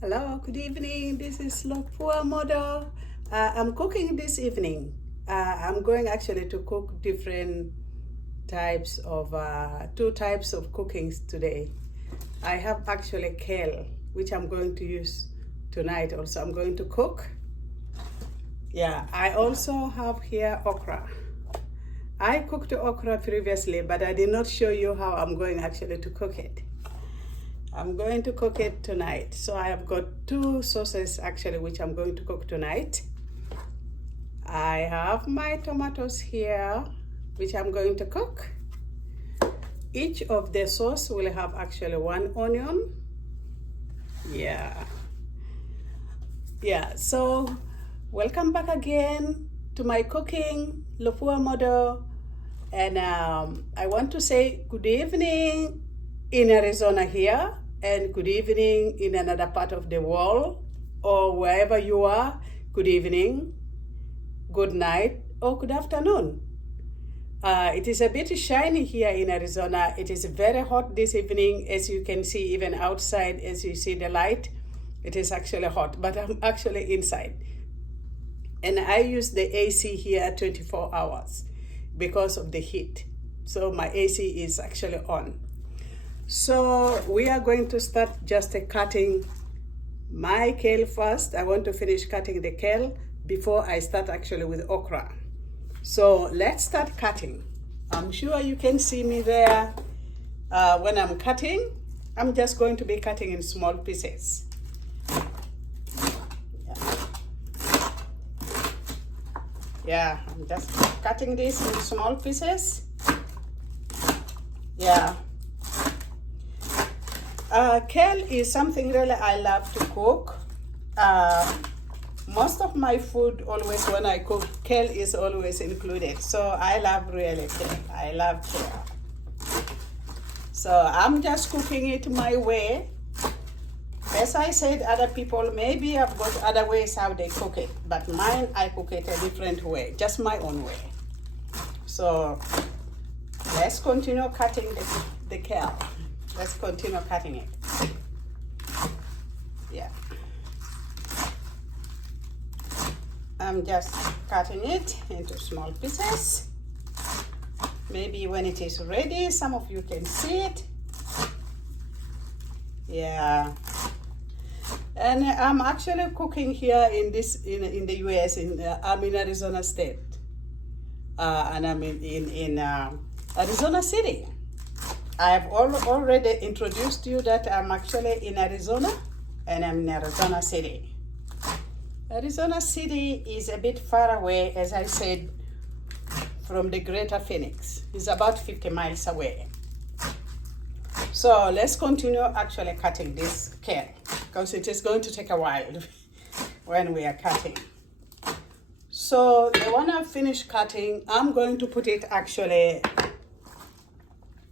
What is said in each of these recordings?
Hello, good evening. This is Lopua Model. I'm cooking this evening. I'm going actually to cook different types of, two types of cookings today. I have actually kale, which I'm going to use tonight also. I'm going to cook. Yeah, I also have here okra. I cooked okra previously, but I did not show you how I'm going actually to cook it. I'm going to cook it tonight. So I have got two sauces actually, which I'm going to cook tonight. I have my tomatoes here, which I'm going to cook. Each of the sauce will have actually one onion. Yeah. So welcome back again to my cooking, Lopua Model. And I want to say good evening in Arizona here, and good evening in another part of the world, or wherever you are. Good evening, good night, or good afternoon. It is a bit shiny here in Arizona. It is very hot this evening, as you can see, even outside, as you see the light, it is actually hot, but I'm actually inside. And I use the AC here 24 hours because of the heat. So my AC is actually on. So we are going to start just cutting my kale first. I want to finish cutting the kale before I start actually with okra. So let's start cutting. I'm sure you can see me there when I'm cutting. I'm just going to be cutting in small pieces. Yeah, I'm just cutting this in small pieces. Yeah. Kale is something really I love to cook. Most of my food always when I cook, kale is always included. So I love really kale. I love kale. So I'm just cooking it my way. As I said, other people maybe have got other ways how they cook it, but mine I cook it a different way, just my own way. So let's continue cutting the kale. Let's continue cutting it. Yeah. I'm just cutting it into small pieces. Maybe when it is ready, some of you can see it. Yeah. And I'm actually cooking here in the US. I'm in Arizona State, and I'm in Arizona City. I've already introduced you that I'm actually in Arizona, and I'm in Arizona City. Arizona City is a bit far away, as I said, from the greater Phoenix. It's about 50 miles away. So let's continue actually cutting this kale, because it is going to take a while when we are cutting. So when I finish cutting, I'm going to put it actually,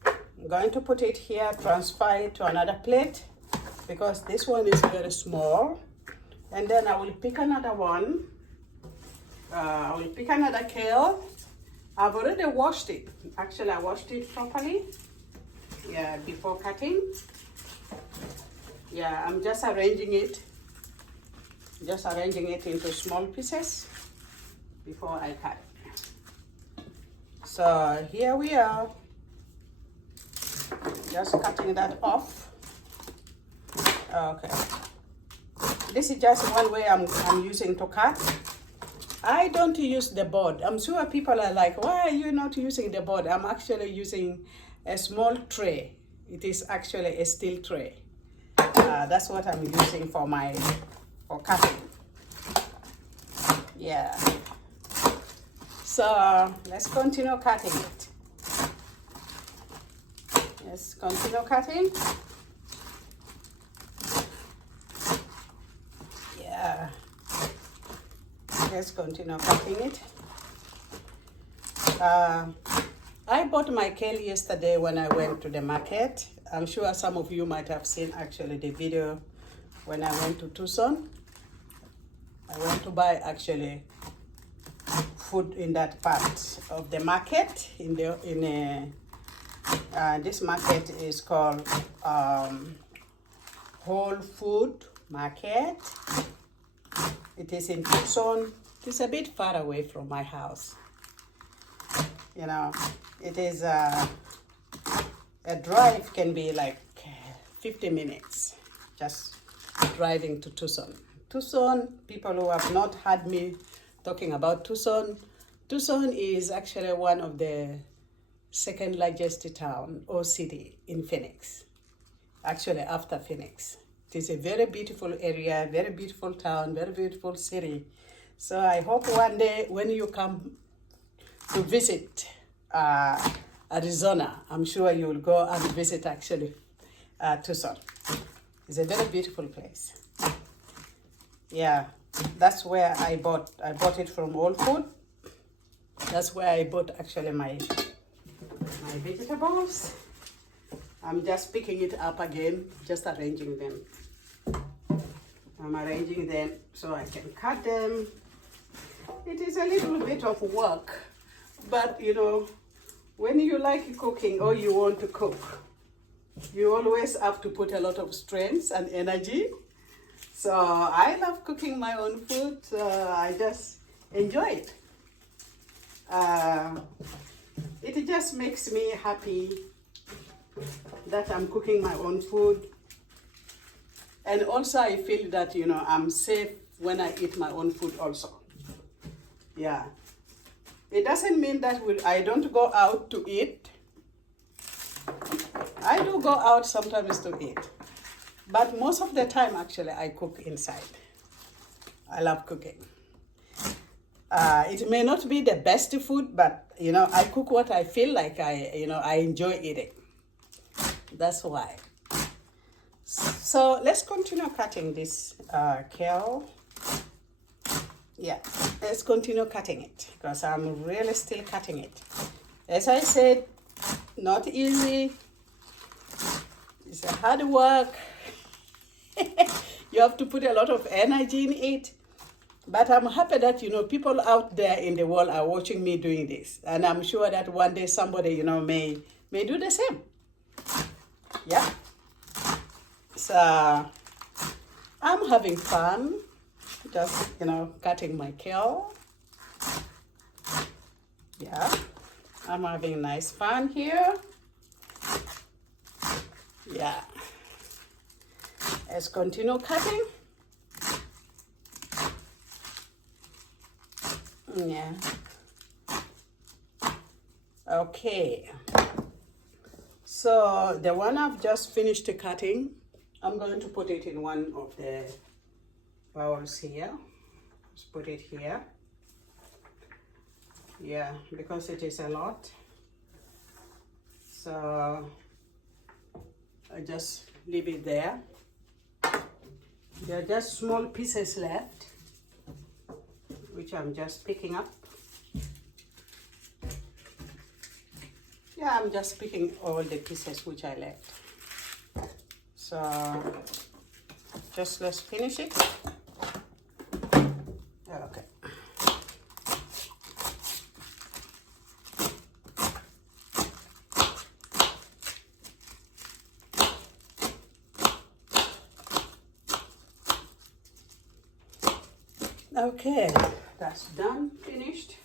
I'm going to put it here, transfer it to another plate, because this one is very small. And then I will pick another one. I will pick another kale. I've already washed it. Actually, I washed it properly. Yeah, before cutting. Yeah, I'm just arranging it. Just arranging it into small pieces before I cut it. So here we are. Just cutting that off. Okay. This is just one way I'm using to cut. I don't use the board. I'm sure people are like, why are you not using the board? I'm actually using a small tray. It is actually a steel tray. That's what I'm using for cutting. Yeah. So let's continue cutting it. Let's continue cutting. Yeah. Let's continue cutting it. I bought my kale yesterday when I went to the market. I'm sure some of you might have seen actually the video when I went to Tucson. I went to buy actually food in that part of the market. This market is called Whole Food market. It is in Tucson. It is a bit far away from my house. You know, it is a drive can be like 50 minutes just driving to Tucson. Tucson, people who have not heard me talking about Tucson, Tucson is actually one of the second largest town or city in Phoenix, actually after Phoenix. It is a very beautiful area, very beautiful town, very beautiful city. So I hope one day when you come to visit Arizona, I'm sure you will go and visit actually Tucson. It's a very beautiful place. Yeah, that's where I bought it from Whole Foods. That's where I bought actually my vegetables. I'm just picking it up again, just arranging them. I'm arranging them so I can cut them. It is a little bit of work, but you know, when you like cooking or you want to cook, you always have to put a lot of strength and energy. So I love cooking my own food. I just enjoy it. It just makes me happy that I'm cooking my own food. And also I feel that, you know, I'm safe when I eat my own food also. Yeah. It doesn't mean that I don't go out to eat. I do go out sometimes to eat. But most of the time, actually, I cook inside. I love cooking. It may not be the best food, but, you know, I cook what I feel like I enjoy eating. That's why. So let's continue cutting this kale. Yeah, let's continue cutting it because I'm really still cutting it. As I said, not easy. It's a hard work. You have to put a lot of energy in it. But I'm happy that, you know, people out there in the world are watching me doing this. And I'm sure that one day somebody, you know, may do the same. Yeah. So I'm having fun, just, you know, cutting my kale. Yeah. I'm having nice fun here. Yeah. Let's continue cutting. Yeah. Okay. So the one I've just finished cutting, I'm going to put it in one of the bowls here. Just put it here. Yeah, because it is a lot. So I just leave it there. There are just small pieces left, which I'm just picking up. Yeah, I'm just picking all the pieces which I left. So just let's finish it. Okay. Okay, that's done, finished.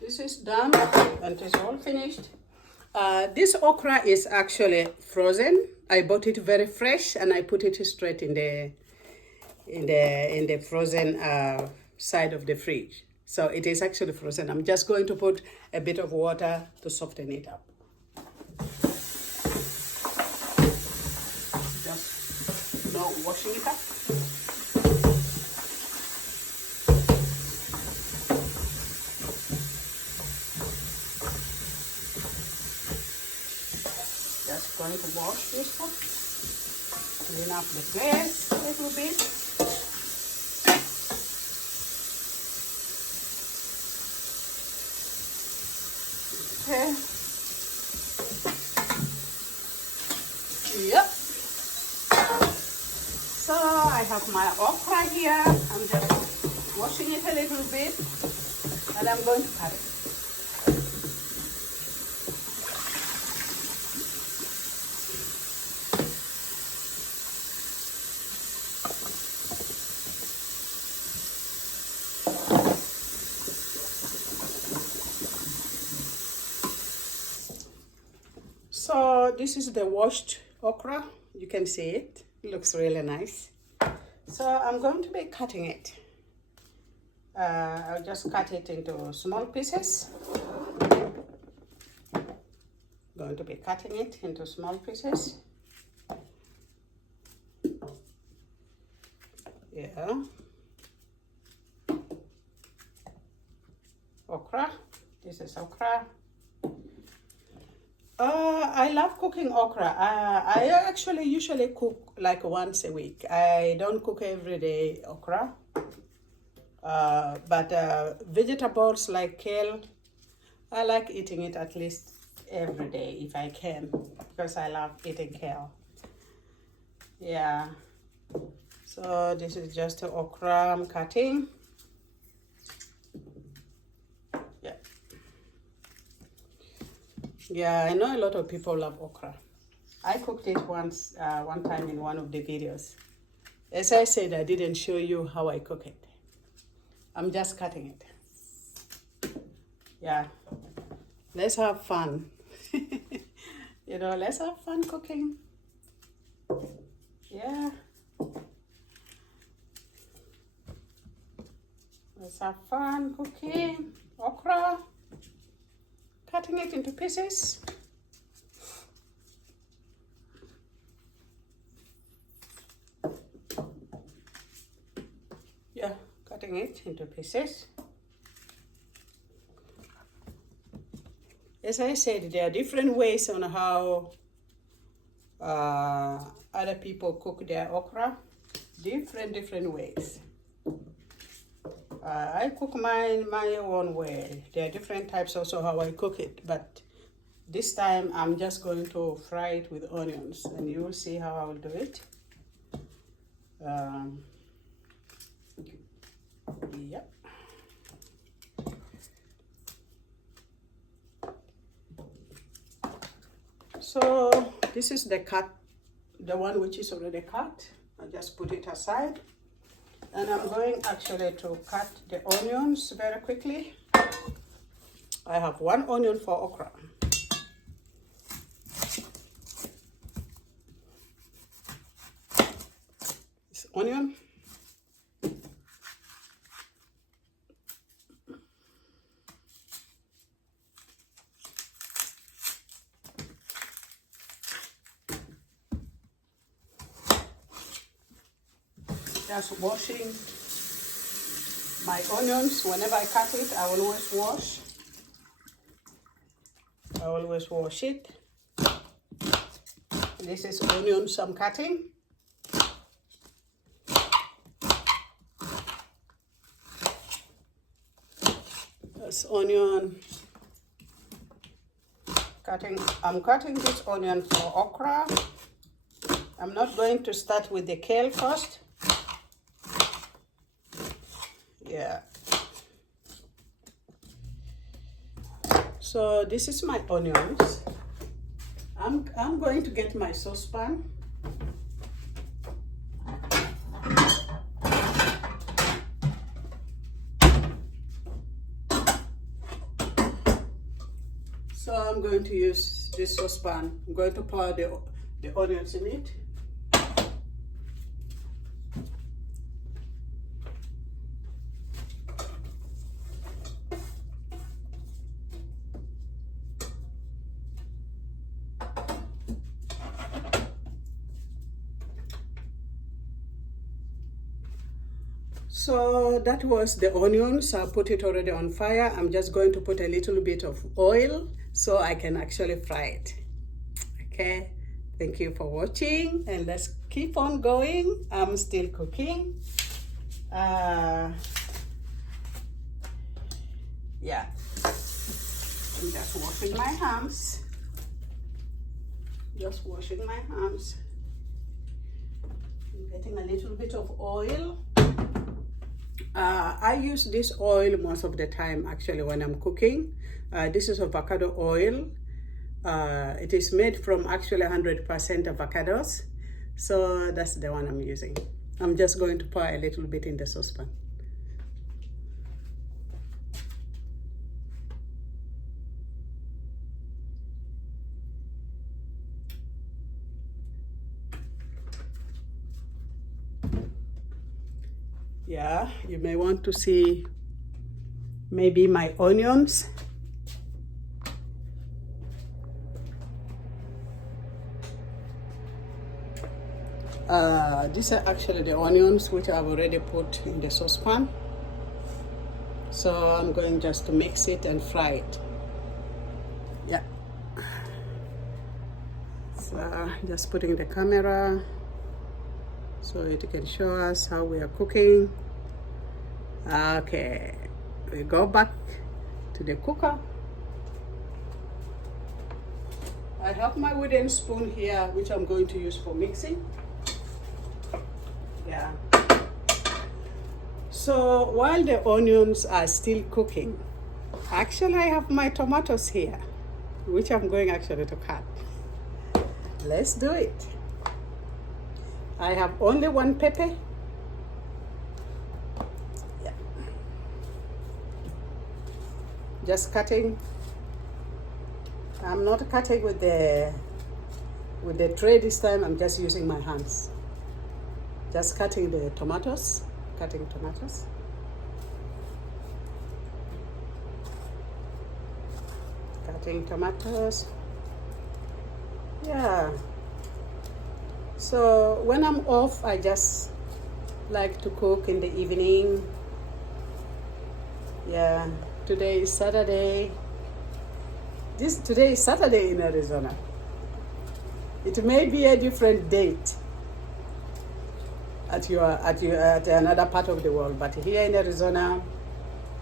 This is done and it's all finished. This okra is actually frozen. I bought it very fresh and I put it straight in the frozen side of the fridge. So it is actually frozen. I'm just going to put a bit of water to soften it up. Just, you know, washing it up. Going to wash this up, clean up the place a little bit. Okay. Yep. So I have my okra here. I'm just washing it a little bit and I'm going to cut it. So this is the washed okra. You can see it. It looks really nice. So I'm going to be cutting it. I'll just cut it into small pieces. Going to be cutting it into small pieces. Yeah. Okra. This is okra. I love cooking okra. I actually usually cook like once a week. I don't cook every day okra. But vegetables like kale, I like eating it at least every day if I can, because I love eating kale. Yeah. So this is just okra I'm cutting. Yeah. Yeah, I know a lot of people love okra. I cooked it once, one time in one of the videos. As I said, I didn't show you how I cook it. I'm just cutting it. Yeah. Let's have fun. You know, let's have fun cooking. Yeah. Let's have fun cooking okra. Cutting it into pieces. Yeah, cutting it into pieces. As I said, there are different ways on how other people cook their okra. Different ways. I cook mine my own way. There are different types also how I cook it, but this time I'm just going to fry it with onions, and you will see how I will do it. Yep. So this is the one which is already cut. I just put it aside. And I'm going actually to cut the onions very quickly. I have 1 onion for okra. This onion. Just washing my onions. Whenever I cut it, I always wash. I always wash it. This is onions I'm cutting. This onion cutting. I'm cutting this onion for okra. I'm not going to start with the kale first. Yeah. So this is my onions. I'm going to get my saucepan. So I'm going to use this saucepan. I'm going to pour the onions in it. So that was the onions. I put it already on fire. I'm just going to put a little bit of oil so I can actually fry it. Okay, thank you for watching, and let's keep on going. I'm still cooking. Yeah, I'm just washing my hands. Just washing my hands. I'm getting a little bit of oil. I use this oil most of the time actually when I'm cooking. This is avocado oil. It is made from actually 100% avocados. So that's the one I'm using. I'm just going to pour a little bit in the saucepan. Yeah, you may want to see maybe my onions. These are actually the onions which I've already put in the saucepan. So I'm going just to mix it and fry it. Yeah. So just putting the camera so it can show us how we are cooking. Okay, we go back to the cooker. I have my wooden spoon here, which I'm going to use for mixing. Yeah. So while the onions are still cooking, actually I have my tomatoes here, which I'm going actually to cut. Let's do it. I have only one pepper. Yeah. Just cutting. I'm not cutting with the tray this time. I'm just using my hands. Just cutting the tomatoes. Cutting tomatoes. Cutting tomatoes. Yeah. So when I'm off, I just like to cook in the evening. Yeah. Today is Saturday. Today is Saturday in Arizona. It may be a different date at another part of the world, but here in Arizona,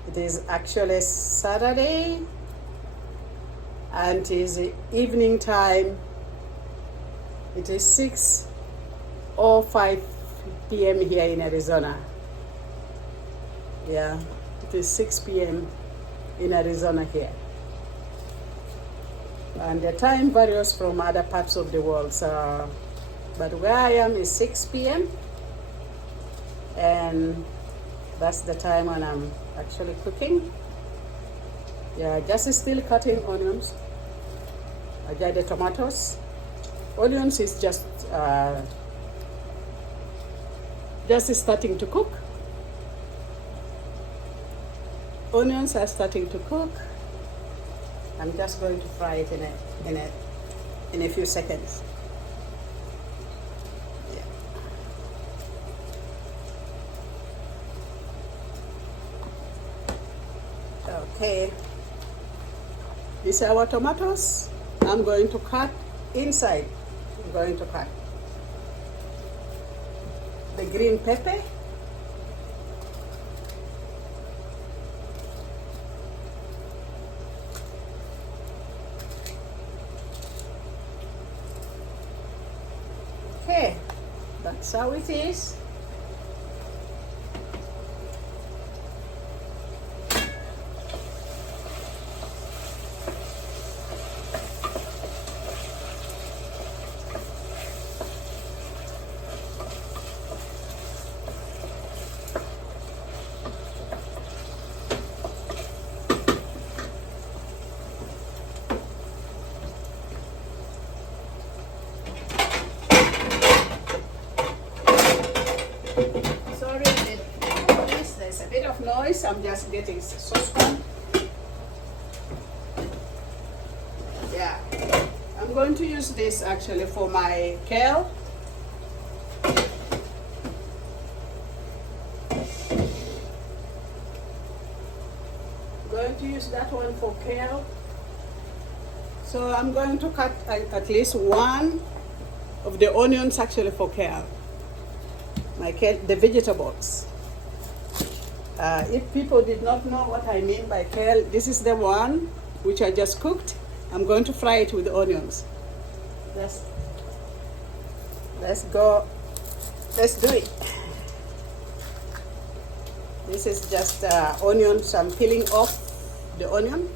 it is actually Saturday, and it is evening time. It is 6:05 p.m. here in Arizona. Yeah, it is 6 p.m. in Arizona here. And the time varies from other parts of the world. So, but where I am is 6 p.m. And that's the time when I'm actually cooking. Yeah, just still cutting onions. I got the tomatoes. Onions is just starting to cook. Onions are starting to cook. I'm just going to fry it in a few seconds. Yeah. Okay. These are our tomatoes. I'm going to cut inside. I'm going to cut the green pepper. Okay, that's how it is. Sorry, there's a bit of noise. I'm just getting saucepan. Yeah, I'm going to use this actually for my kale. Going to use that one for kale. So I'm going to cut at least one of the onions actually for kale. My kale, the vegetables. If people did not know what I mean by kale, this is the one which I just cooked. I'm going to fry it with onions. Let's go. Let's do it. This is just onions. I'm peeling off the onion.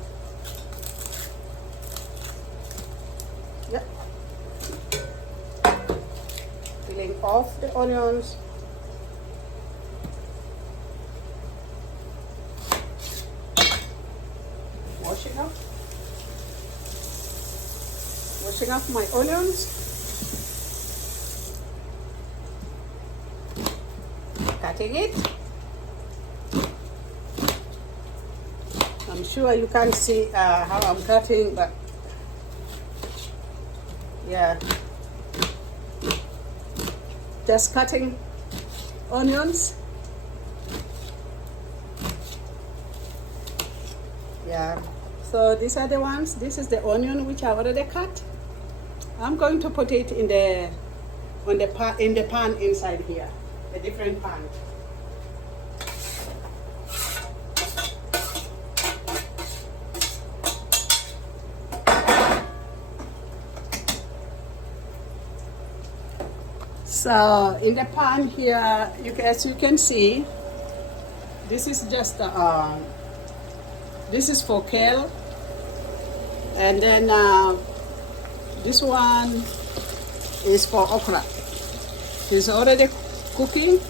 Yep. Peeling off the onions. Washing up my onions. cutting it. I'm sure you can't see how I'm cutting, but yeah, just cutting onions. Yeah, so these are the ones. This is the onion which I already cut. I'm going to put it in the pan inside here, a different pan. So in the pan here, as you can see, this is just this is for kale, and then this one is for okra. It's already cooking.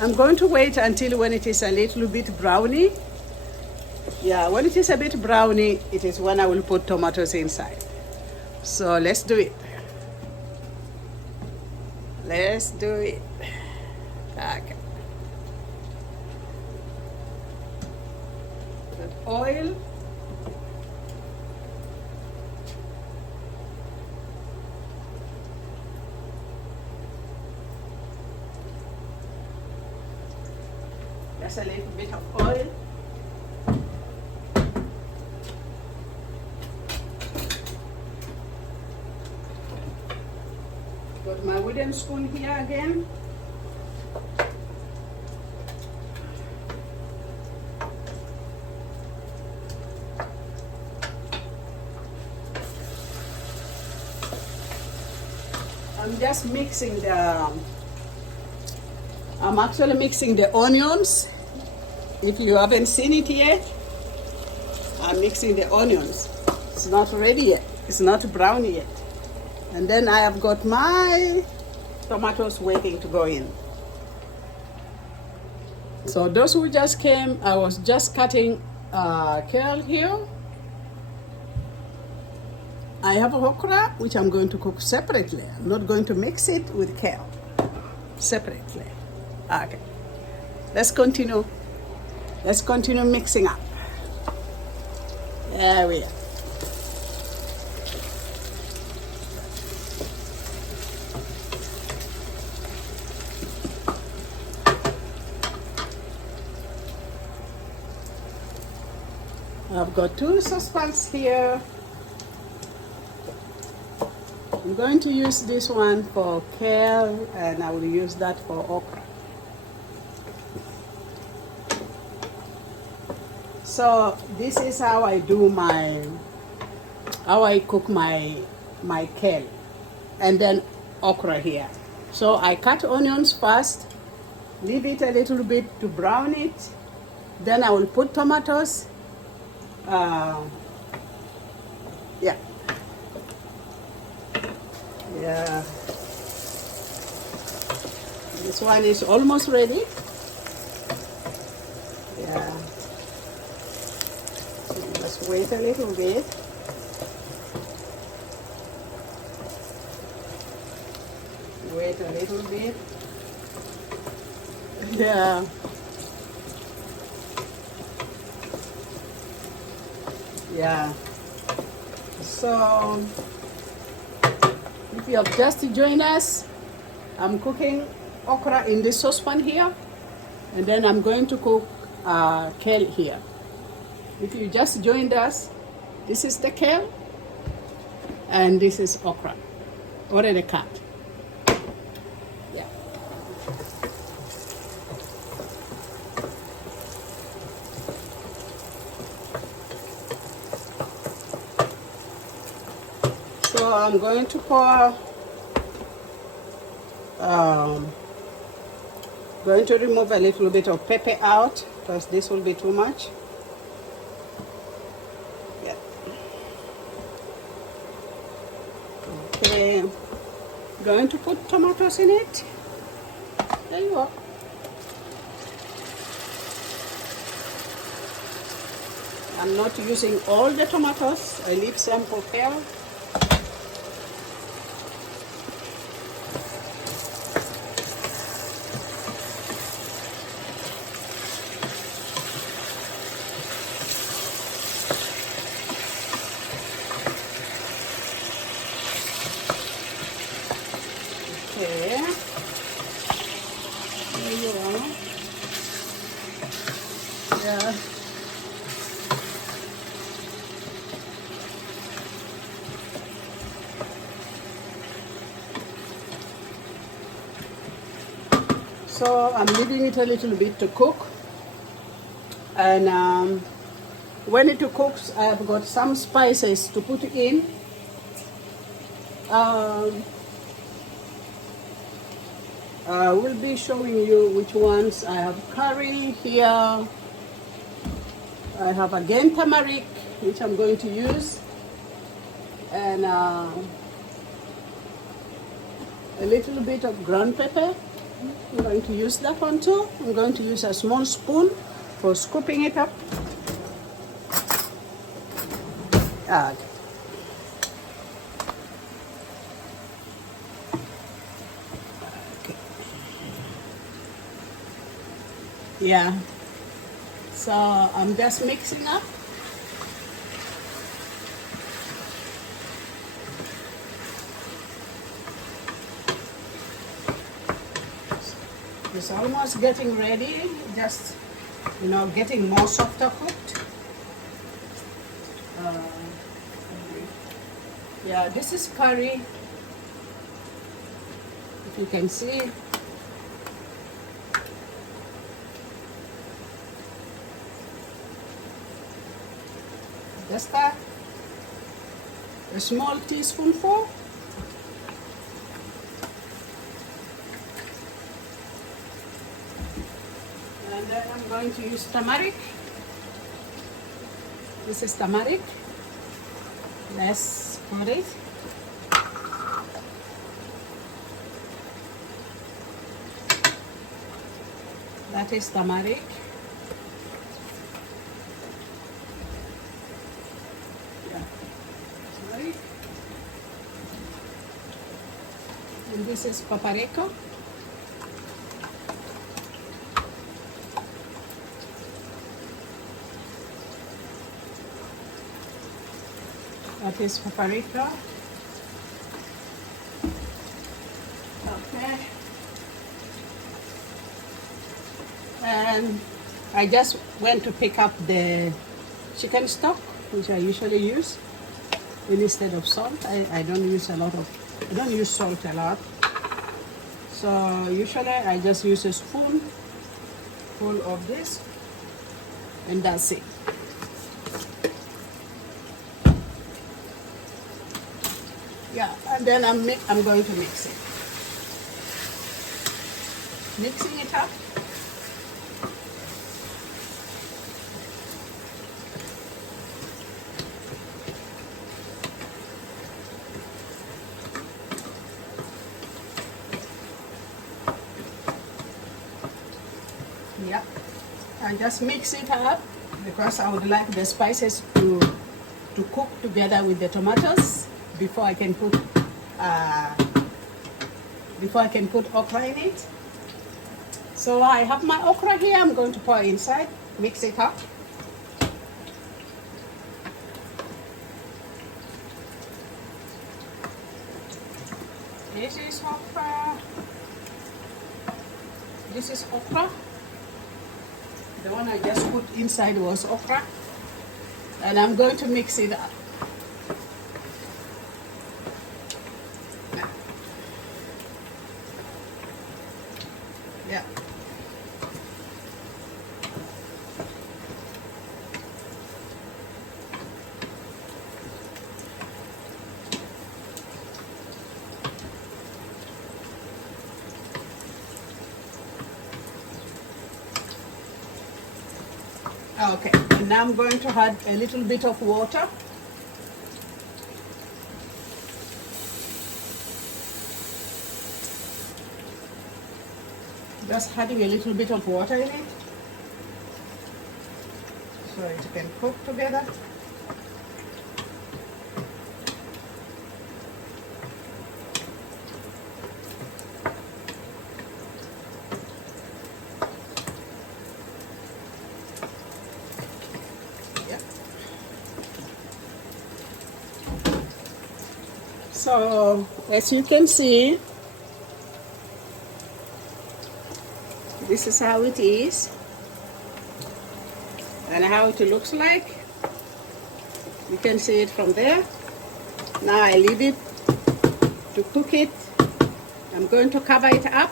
I'm going to wait until when it is a little bit browny. Yeah, when it is a bit browny, it is when I will put tomatoes inside. So let's do it. Let's do it. Okay. Put oil. Just a little bit of oil. Got my wooden spoon here again. I'm actually mixing the onions. If you haven't seen it yet, I'm mixing the onions. It's not ready yet. It's not brown yet. And then I have got my tomatoes waiting to go in. So those who just came, I was just cutting kale here. I have okra, which I'm going to cook separately. I'm not going to mix it with kale. Separately. Okay. Let's continue. Let's continue mixing up. There we are. I've got 2 saucepans here. I'm going to use this one for kale and I will use that for okra. So this is how I do how I cook my kale and then okra here. So I cut onions first, leave it a little bit to brown it, then I will put tomatoes. Yeah. This one is almost ready. Yeah. Just wait a little bit. Wait a little bit. Yeah. Yeah. So if you have just joined us, I'm cooking okra in this saucepan here, and then I'm going to cook kale here. If you just joined us, this is the kale, and this is okra, already cut. Yeah. So I'm going to pour, going to remove a little bit of pepper out because this will be too much. Yeah. Okay. Going to put tomatoes in it. There you are. I'm not using all the tomatoes. I leave some for kale. Okay. There you are. Yeah. So I'm leaving it a little bit to cook, and when it cooks, I have got some spices to put in. I will be showing you which ones. I have curry here. I have again turmeric, which I'm going to use, and a little bit of ground pepper. I'm going to use that one too. I'm going to use a small spoon for scooping it up. Ah, yeah. So I'm just mixing up. It's almost getting ready, just getting more softer cooked. Yeah, this is curry. If you can see, just a small teaspoonful. And then I'm going to use turmeric. This is turmeric. Let's put it. That is turmeric. Yeah. Turmeric. And this is paprika. That is paprika. Okay. And I just went to pick up the chicken stock, which I usually use instead of salt. I don't use salt a lot. So usually I just use a spoon full of this, and that's it. Yeah, and then I'm going to mix it. Mixing it up. Yeah, I just mix it up because I would like the spices to cook together with the tomatoes before I can put okra in it. So I have my okra here. I'm going to pour inside, mix it up. This is okra. This is okra. The one I just put inside was okra. And I'm going to mix it up. Yeah. Okay, and now I'm going to add a little bit of water. Just adding a little bit of water in it so it can cook together. So as you can see, this is how it is and how it looks like. You can see it from there. Now I leave it to cook it. I'm going to cover it up.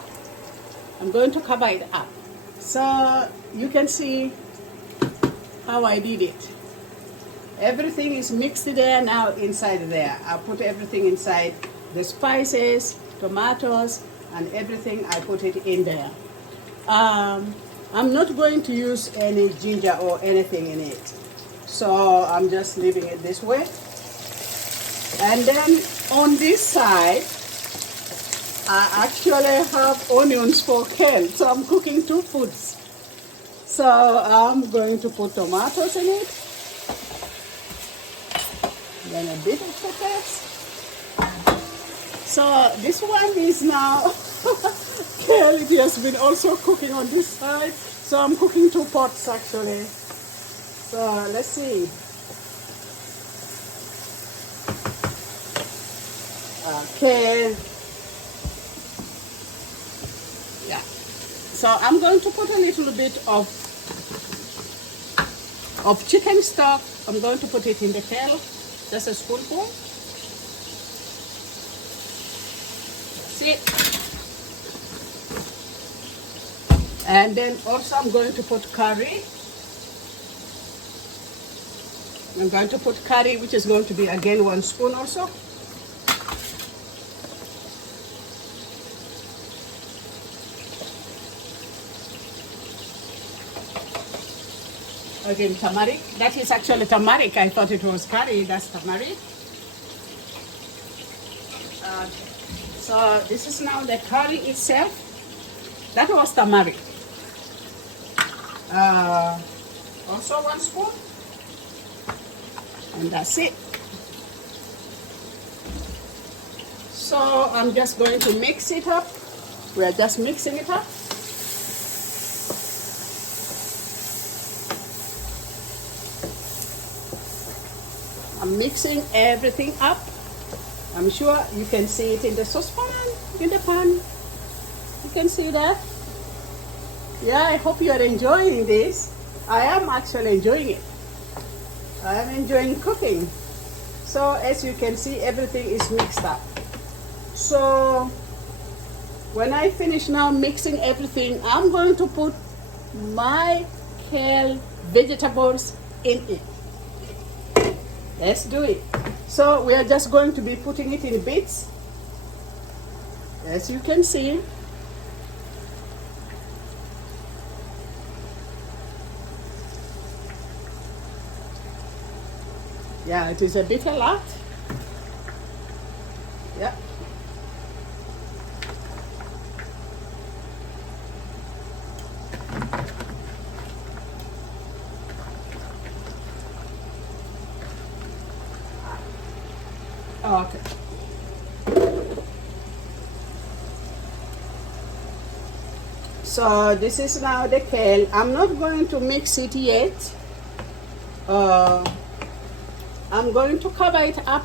So you can see how I did it. Everything is mixed there now inside there. I put everything inside, the spices, tomatoes, and everything. I put it in there. I'm not going to use any ginger or anything in it. So I'm just leaving it this way. And then on this side, I actually have onions for kale. So I'm cooking two foods. So I'm going to put tomatoes in it. Then a bit of peppers. So this one is now kale. It has been also cooking on this side. So I'm cooking two pots actually. So let's see. Okay. Yeah. So I'm going to put a little bit of chicken stock. I'm going to put it in the kale. Just a spoonful. See? And then also I'm going to put curry. I'm going to put curry, which is going to be again 1 spoon also. Again, turmeric. That is actually turmeric. I thought it was curry. That's turmeric. So this is now the curry itself. That was turmeric. Also 1 spoon. And that's it. So I'm just going to mix it up. We are just mixing it up. I'm mixing everything up. I'm sure you can see it in the saucepan, in the pan. You can see that. Yeah, I hope you are enjoying this. I am actually enjoying it. I am enjoying cooking. So as you can see, everything is mixed up. So when I finish now mixing everything, I'm going to put my kale vegetables in it. Let's do it. So we are just going to be putting it in bits. As you can see. Yeah, it is a bit a lot. Yeah. Okay. So this is now the kale. I'm not going to mix it yet. I'm going to cover it up.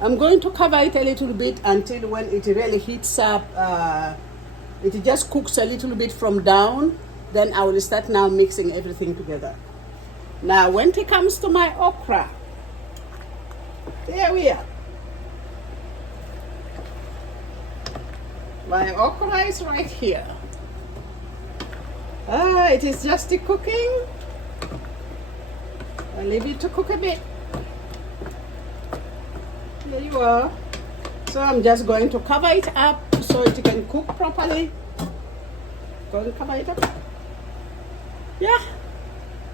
I'm going to cover it a little bit until when it really heats up, it just cooks a little bit from down. Then I will start now mixing everything together. Now when it comes to my okra, here we are. My okra is right here. It is just cooking. I'll leave it to cook a bit. There you are. So I'm just going to cover it up so it can cook properly. Go and cover it up. Yeah.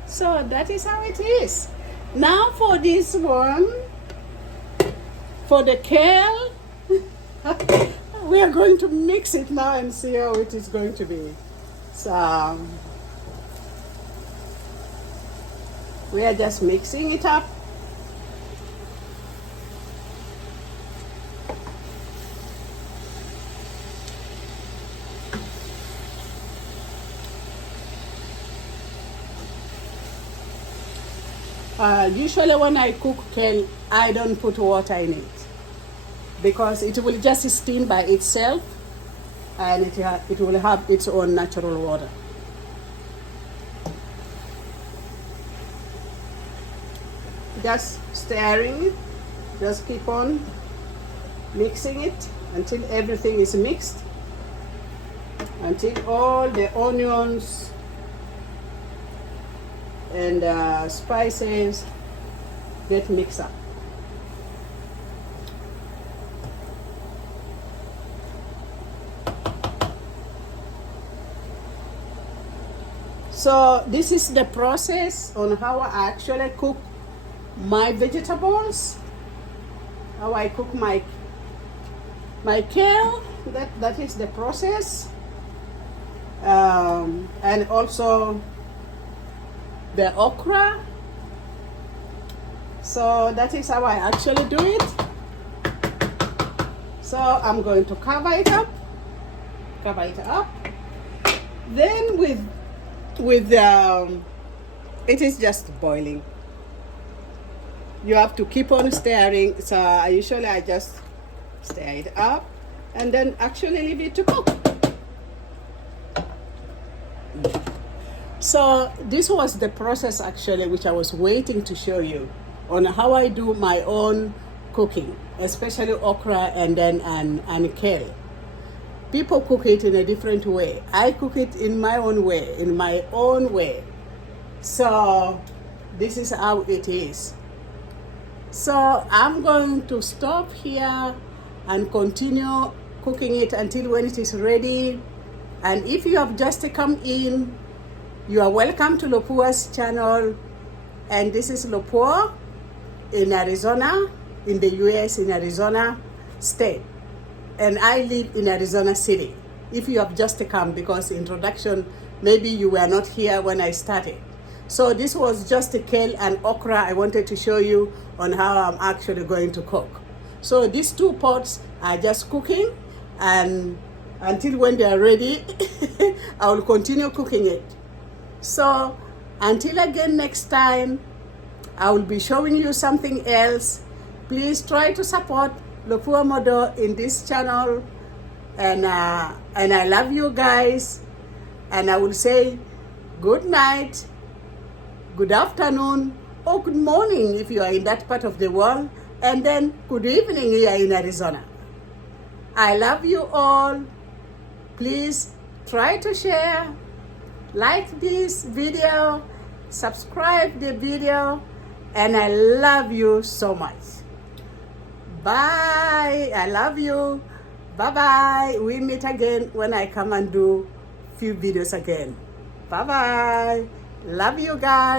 So that is how it is. Now for this one, for the kale, we are going to mix it now and see how it is going to be. So we are just mixing it up. Usually when I cook kale, I don't put water in it because it will just steam by itself. and it will have its own natural water. Just stirring it, just keep on mixing it until everything is mixed, until all the onions and spices get mixed up. So this is the process on how I actually cook my vegetables, how I cook my kale. That is the process, and also the okra. So that is how I actually do it. So I'm going to cover it up. Then with it is just boiling. You have to keep on stirring. So I just stir it up and then actually leave it to cook. So this was the process actually which I was waiting to show you on how I do my own cooking, especially okra and kale. People cook it in a different way. I cook it in my own way. So this is how it is. So I'm going to stop here and continue cooking it until when it is ready. And if you have just come in, you are welcome to Lopua's channel. And this is Lopua in Arizona, in the US, in Arizona state. And I live in Arizona City. If you have just come, because introduction, maybe you were not here when I started. So this was just a kale and okra I wanted to show you on how I'm actually going to cook. So these two pots are just cooking, and until when they are ready, I will continue cooking it. So until again next time, I will be showing you something else. Please try to support Lopua Modo in this channel, and I love you guys, and I will say good night, good afternoon, or good morning if you are in that part of the world, and then good evening here in Arizona. I love you all. Please try to share, like this video, subscribe the video, and I love you so much. Bye. I love you. Bye-bye. We meet again when I come and do few videos again. Bye-bye. Love you guys.